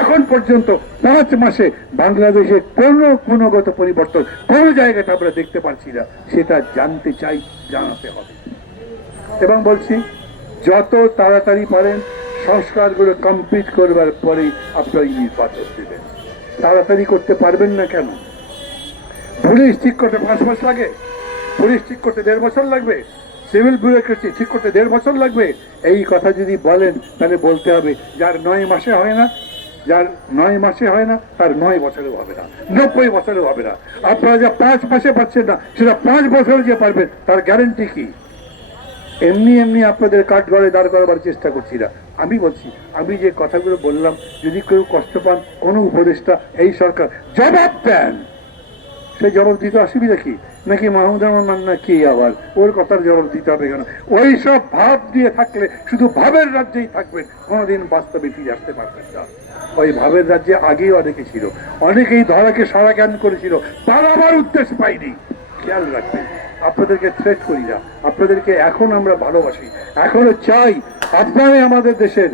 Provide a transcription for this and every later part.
এখন পর্যন্ত পাঁচ মাসে বাংলাদেশে কোনো গুণগত পরিবর্তন কোনো জায়গাতে আমরা দেখতে পাচ্ছি না। সেটা জানতে চাই, জানাতে হবে। এবং বলছি, যত তাড়াতাড়ি পারেন, সংস্কারগুলো কমপ্লিট করবার পরেই আপনারা নির্বাচন দেবেন। তাড়াতাড়ি করতে পারবেন না কেন? পুলিশ ঠিক করতে পাঁচ মাস লাগে। পুলিশ ঠিক করতে দেড় বছর লাগবে। সিভিল ব্যুরোক্রেসি ঠিক করতে দেড় বছর লাগবে। এই কথা যদি বলেন, তাহলে বলতে হবে, যার নয় মাসে হয় না যার নয় মাসে হয় না, তার নয় বছরেও হবে না, নব্বই বছরেও হবে না। আপনারা যা পাঁচ মাসে পাচ্ছেন না, সেটা পাঁচ বছরে যে পারবেন, তার গ্যারেন্টি কি? এমনি এমনি আপনাদের কাঠ ঘরে দাঁড় করাবার চেষ্টা করছি না। আমি বলছি, আমি যে কথাগুলো বললাম, যদি কেউ কষ্ট পান, কোনো উপদেষ্টা, এই সরকার, জবাব দেন। সেই জবাব দিতে অসুবিধা কি? নাকি মাহমুদ রহমান মান্না কি আবার? ওর কথার জবাব দিতে হবে কেন ওই সব ভাব দিয়ে থাকলে শুধু ভাবের রাজ্যেই থাকবেন। কোনোদিন বাস্তবে ফিরে আসতে পারবেন না। ওই ভাবের রাজ্যে আগেই অনেকে ছিল। অনেকেই ধরাকে সারা জ্ঞান করেছিল। তার আবার উদ্দেশ্য পাইনি খেয়াল রাখবেন, আপনাদেরকে থ্রেট করি না। আপনাদেরকে এখন আমরা ভালোবাসি। এখনও চাই আপনারাই আমাদের দেশের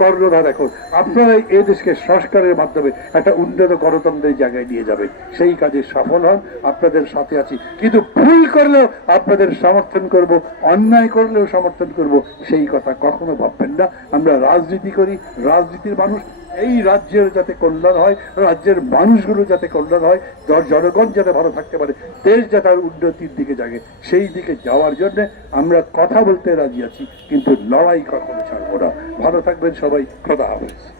কর্ণধার এখন। আপনারা এই দেশকে সংস্কারের মাধ্যমে একটা উন্নত গণতন্ত্রের জায়গায় নিয়ে যাবে সেই কাজে সফল হন, আপনাদের সাথে আছি। কিন্তু ভুল করলেও আপনাদের সমর্থন করব, অন্যায় করলেও সমর্থন করব, সেই কথা কখনো ভাববেন না। আমরা রাজনীতি করি, রাজনীতির মানুষ এই রাজ্যের যাতে কল্যাণ হয়, রাজ্যের মানুষগুলো যাতে কল্যাণ হয় জনগণ যাতে ভালো থাকতে পারে, দেশ যাতে আর উন্নতির দিকে জাগে, সেই দিকে যাওয়ার জন্য আমরা কথা বলতে রাজি আছি, কিন্তু লড়াই কখনো ছাড়বো না। ভালো থাকবেন সবাই, খোদা হাফেজ।